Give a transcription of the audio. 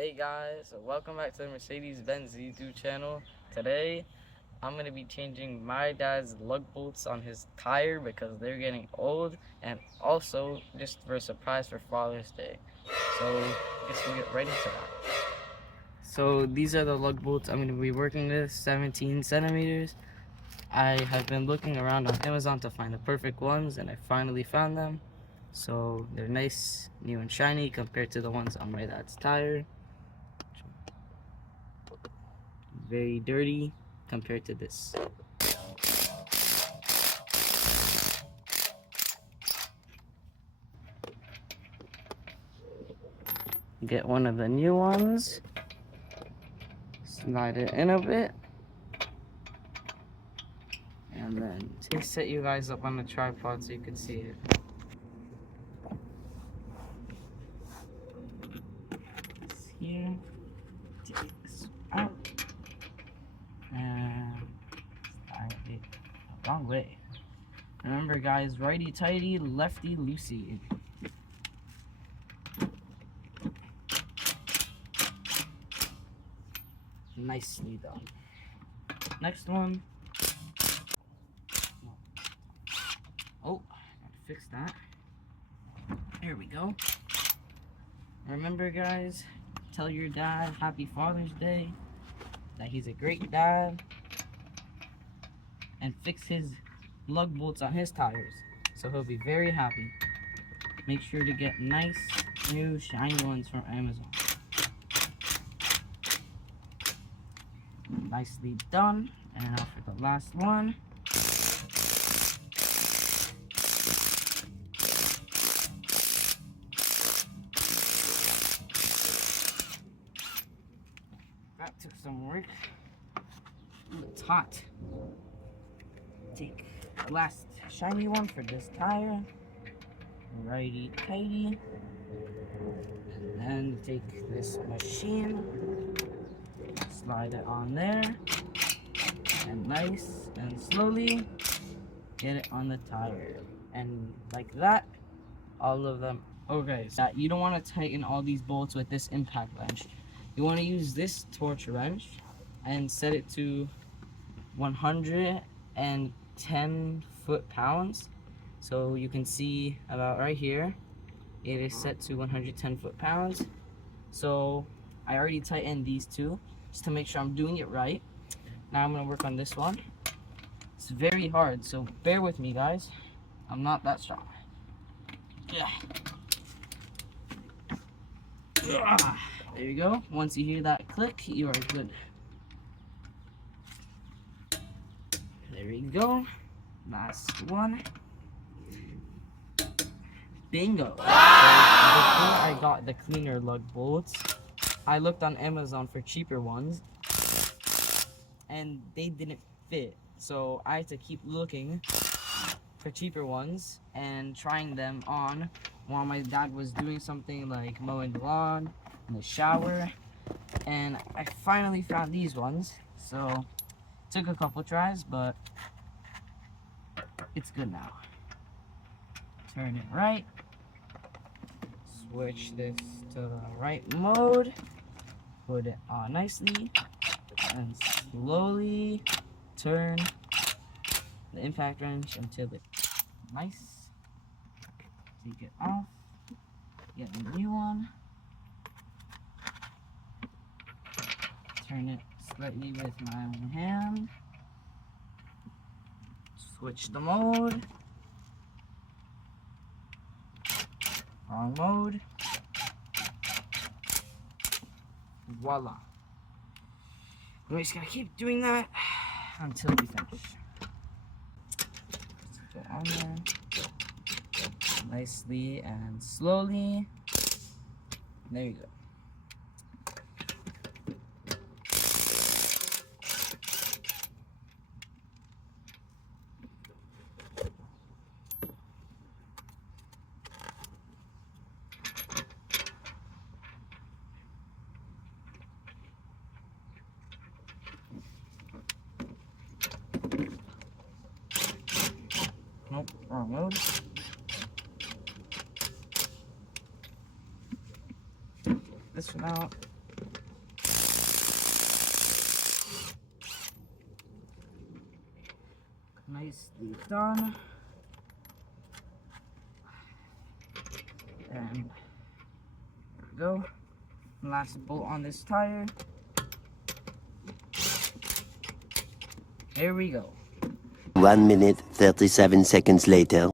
Hey guys, welcome back to the Mercedes-Benz YouTube channel. Today, I'm going to be changing my dad's lug bolts on his tire because they're getting old, and also just for a surprise for Father's Day. So, I guess we'll get right into that. So, these are the lug bolts I'm going to be working with, 17 centimeters. I have been looking around on Amazon to find the perfect ones, and I finally found them. So, they're nice, new and shiny compared to the ones on my dad's tire. Very dirty compared to this. Get one of the new ones, slide it in a bit, and then set you guys up on the tripod so you can see it. It's here, take this out, and slide it the wrong way. Remember guys, righty tighty, lefty loosey. Nicely done. Next one. Oh, gotta fix that. There we go. Remember guys, tell your dad Happy Father's Day, that he's a great dad, and fix his lug bolts on his tires, so he'll be very happy. Make sure to get nice, new, shiny ones from Amazon. Nicely done. And now for the last one. That took some work. It's hot. Take the last shiny one for this tire. Righty tighty. And take this machine. Slide it on there. And nice and slowly get it on the tire. And like that, all of them. Okay, so you don't want to tighten all these bolts with this impact wrench. You want to use this torch wrench and set it to 110 foot-pounds. So you can see about right here, it is set to 110 foot-pounds. So I already tightened these two just to make sure I'm doing it right. Now I'm going to work on this one. It's very hard, so bear with me guys. I'm not that strong. Yeah. There you go. Once you hear that click, you are good. There we go. Last one. Bingo. So before I got the cleaner lug bolts, I looked on Amazon for cheaper ones, and they didn't fit. So I had to keep looking for cheaper ones and trying them on while my dad was doing something like mowing the lawn in the shower. And I finally found these ones. So it took a couple tries, but it's good now. Turn it right. Switch this to the right mode. Put it on nicely. And slowly turn the impact wrench until it's nice. Take it off. Get a new one. Turn it slightly with my own hand. Switch the mode. Wrong mode. Voila. We just gotta keep doing that until we finish. Just put it on there. Nicely and slowly. There you go. Nope, wrong mode. This one out. basically done. And there we go. Last bolt on this tire. Here we go. 1 minute, 37 seconds later.